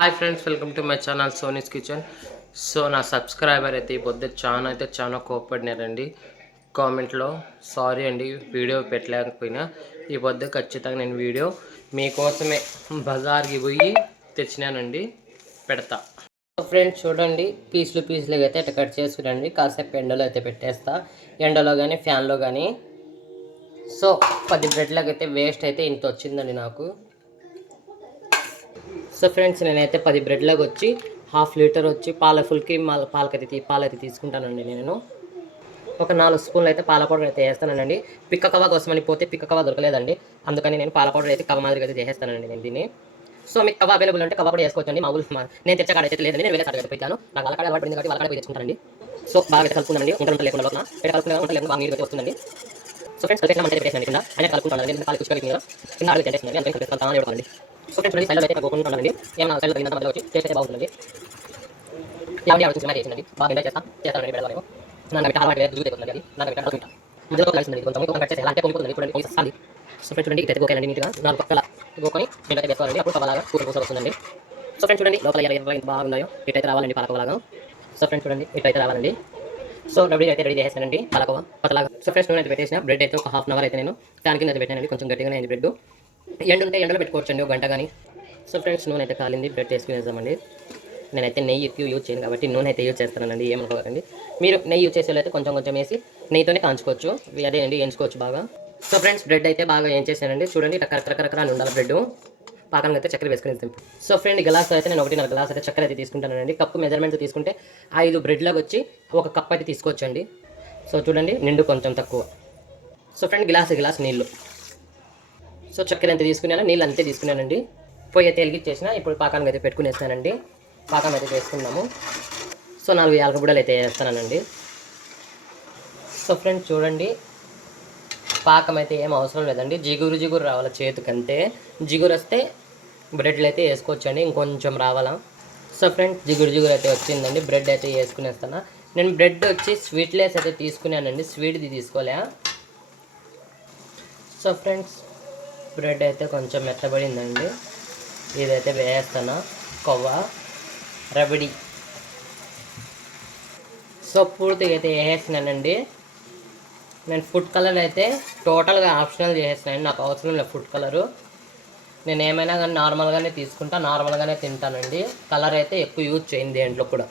Hi friends, welcome to my channel సోనీస్ kitchen. So నా subscriber అయితే ఈ పొద్దు చాలా కోప్పడినారండి కామెంట్లో. సారీ అండి, వీడియో పెట్టలేకపోయినా. ఈ పొద్దు ఖచ్చితంగా నేను వీడియో మీకోసమే బజార్కి పోయి తెచ్చినానండి, పెడతా. ఫ్రెండ్స్ చూడండి, పీసులుగా అయితే ఇట్లా కట్ చేసుకురండి. కాసేపు ఎండలో అయితే పెట్టేస్తా, ఎండలో కానీ ఫ్యాన్లో కానీ. సో 10 బ్రెడ్లకు అయితే వేస్ట్ అయితే ఇంత వచ్చిందండి నాకు. సో ఫ్రెండ్స్, నేనైతే 10 బ్రెడ్లకు వచ్చి ½ లీటర్ వచ్చి పాలైతే తీసుకుంటానండి. నేను ఒక 4 స్పూన్లు అయితే పాల పౌడర్ అయితే వేస్తానండి. పిక్క కవ కోసమని పోతే పిక్క కవ దొరకలేదండి, అందుకని నేను పాల పౌడర్ అయితే కవ మాదిరిగా అయితే చేసేస్తానండి నేను దీన్ని. సో మీకు కవ అవైలబుల్ అంటే కవ కూడా వేసుకోవచ్చండి. మామూలు నేను తెచ్చకాడ అయితే లేదండి, నేను వేరే సార్ పెట్టాను. నాకు వాళ్ళ కాడ పడింది కాబట్టి వాళ్ళ కాడ పోయి తెచ్చుకుంటానండి. సో బాగా అయితే కలుపుకుందండి, ఉంట లేకుండా లోపల కలుపుకునే లేకుండా బాగా నీరు అయితే వస్తుందండి. సో ఫ్రెండ్స్, కలిపేసిన మంట పెట్టేసాను కింద అయినా కలుపుకుంటాను. కాలు కుచ్చుకొని కింద ఆడ పెట్టేసిందండి, అందుకని కలుపుకుంటాను చూడండి. సో ఫ్రెండ్స్, సైడ్లో అయితే గోకుంటుందండి. ఏమన్నా సైడ్లో తగినంత మధ్యలో వచ్చి చేస్తే బాగుంటుంది. యాభై ఆలోచించి మ్యాచ్ చేసిందండి, బాగా ఎంజాయ్ చేస్తానండి. పెడతాను నాకు పెట్టి అలవాటు జూస్ అయిపోతుంది, అది నాకు పెట్టి అలవాటు మధ్యలో కలిసిందండి. కొంచెం ఇంకొక కట్ చేసి ఎలా అంటే పొంగిపోతుంది చూడండి, పొంగిస్తుంది. సో ఫ్రెండ్స్ చూడండి, ఇదైతే గోకాలండి నీట్గా 4 పక్కల గోకొని దీంట్లో వేసుకోవాలండి. అప్పుడు కవలాగా కూర వస్తుందండి. సో ఫ్రెండ్స్ చూడండి, లోపల ఎర్ర బాగున్నాయో ఇటైతే రావాలండి పాలకోవలాగా. సో ఫ్రెండ్స్ చూడండి, ఇటైతే రావాలండి. సో రెడీ చేసేసానండి పాలకోవ పతలాగా. సో ఫ్రెండ్స్ నూనె అయితే పెట్టేసిన. బ్రెడ్ అయితే ఒక ½ అవర్ అయితే నేను దాని కింద అయితే పెట్టానండి. కొంచెం గట్టిగానే అయింది బ్రెడ్. ఎండ ఉంటే ఎండలో పెట్టుకోవచ్చండి, 1 గంట కానీ. సో ఫ్రెండ్స్, నూనె అయితే కాలింది, బ్రెడ్ వేసుకునేద్దామండి. నేనైతే నెయ్యి ఎక్కువ యూజ్ చేయను కాబట్టి నూనె అయితే యూజ్ చేస్తానండి, ఏమనుకోకండి. మీరు నెయ్యి యూజ్ చేసేవాళ్ళైతే కొంచెం వేసి నెయ్యితోనే కాంచుకోవచ్చు, అదే అండి ఎంచుకోవచ్చు బాగా. సో ఫ్రెండ్స్, బ్రెడ్ అయితే బాగా ఏం చేశానండి. చూడండి, రకరకాల ఉండాలి బ్రెడ్. పాకంగా అయితే చక్కెర వేసుకుని తింటాం. సో ఫ్రెండ్, గ్లాస్ అయితే నేను 1.5 గ్లాస్ అయితే చక్కెర అయితే తీసుకుంటానండి. కప్పు మెజర్మెంట్ తీసుకుంటే 5 బ్రెడ్లకు వచ్చి 1 కప్ అయితే తీసుకోవచ్చండి. సో చూడండి, నిండు కొంచెం తక్కువ. సో ఫ్రెండ్, గ్లాస్ నీళ్ళు. సో చక్కెర ఎంత తీసుకున్నానో నీళ్ళు అంతే తీసుకున్నానండి. పొయ్యి అయితే వెలిగించేసిన. ఇప్పుడు పాకానికి అయితే పెట్టుకునేస్తానండి. పాకం అయితే చేసుకున్నాము. సో 4 యాలకుల బుడ్డలు అయితే వేస్తానండి. సో ఫ్రెండ్స్ చూడండి, పాకం అయితే ఏం అవసరం లేదండి, జిగురు రావాలి చేతికంతే. జిగురు వస్తే బ్రెడ్లు అయితే వేసుకోవచ్చండి, ఇంకొంచెం రావాలా. సో ఫ్రెండ్స్, జిగురు అయితే వచ్చిందండి. బ్రెడ్ అయితే వేసుకునేస్తాను. నేను బ్రెడ్ వచ్చి స్వీట్లెస్ అయితే తీసుకున్నానండి, స్వీట్ది తీసుకోలే. సో ఫ్రెండ్స్, బ్రెడ్ అయితే కొంచెం మెత్తబడిందండి. ఇదైతే వేస్తాను కొవ్వ రబడి. సో పూర్తిగా అయితే వేసేసినానండి. నేను ఫుడ్ కలర్ అయితే టోటల్గా ఆప్షనల్ చేసేసినాను, నాకు అవసరం లేదు ఫుడ్ కలరు. నేను ఏమైనా కానీ నార్మల్గానే తీసుకుంటా, నార్మల్గానే తింటానండి. కలర్ అయితే ఎక్కువ యూజ్ చేయండి దేంట్లో కూడా.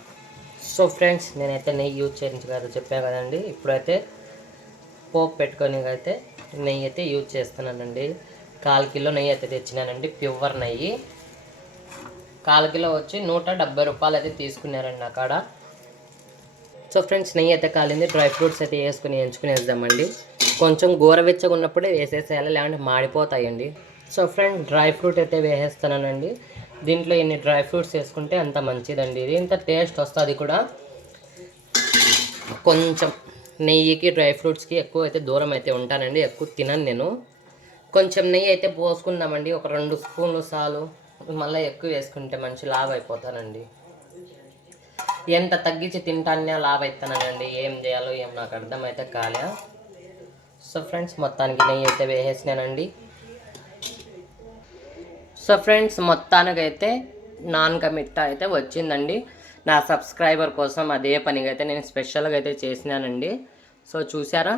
సో ఫ్రెండ్స్, నేనైతే నెయ్యి యూజ్ చేయించగలరు చెప్పాను కదండి. ఇప్పుడైతే పోపు పెట్టుకొని అయితే నెయ్యి అయితే యూజ్ చేస్తున్నానండి. 1/4 కిలో నెయ్యి అయితే తెచ్చినానండి, ప్యూర్ నెయ్యి. 1/4 కిలో వచ్చి 170 రూపాయలు అయితే తీసుకున్నారండి నా కాడ. సో ఫ్రెండ్స్, నెయ్యి అయితే కాలింది. డ్రై ఫ్రూట్స్ అయితే వేసుకుని ఎంచుకునేద్దామండి. కొంచెం గోరవెచ్చగా ఉన్నప్పుడే వేసేసేయాలి, లేదంటే మాడిపోతాయండి. సో ఫ్రెండ్స్, డ్రై ఫ్రూట్ అయితే వేసేస్తానండి. దీంట్లో ఎన్ని డ్రై ఫ్రూట్స్ వేసుకుంటే అంత మంచిదండి, ఇది ఇంత టేస్ట్ వస్తుంది కూడా. కొంచెం నెయ్యికి డ్రై ఫ్రూట్స్కి ఎక్కువ అయితే దూరం అయితే ఉంటానండి, ఎక్కువ తినను నేను. కొంచెం నెయ్యి అయితే పోసుకుందామండి, ఒక 2 స్పూన్లు చాలు. మళ్ళీ ఎక్కువ వేసుకుంటే మంచి లావ్ అయిపోతానండి. ఎంత తగ్గించి తింటానే లావ్ అవుతానండి, ఏం చేయాలో ఏం నాకు అర్థమైతే కాలే. సో ఫ్రెండ్స్, మొత్తానికి నెయ్యి అయితే వేసేసినానండి. సో ఫ్రెండ్స్, మొత్తానికైతే నాన్క మిట్టా అయితే వచ్చిందండి. నా సబ్స్క్రైబర్ కోసం అదే పనిగా అయితే నేను స్పెషల్గా అయితే చేసినానండి. సో చూసారా,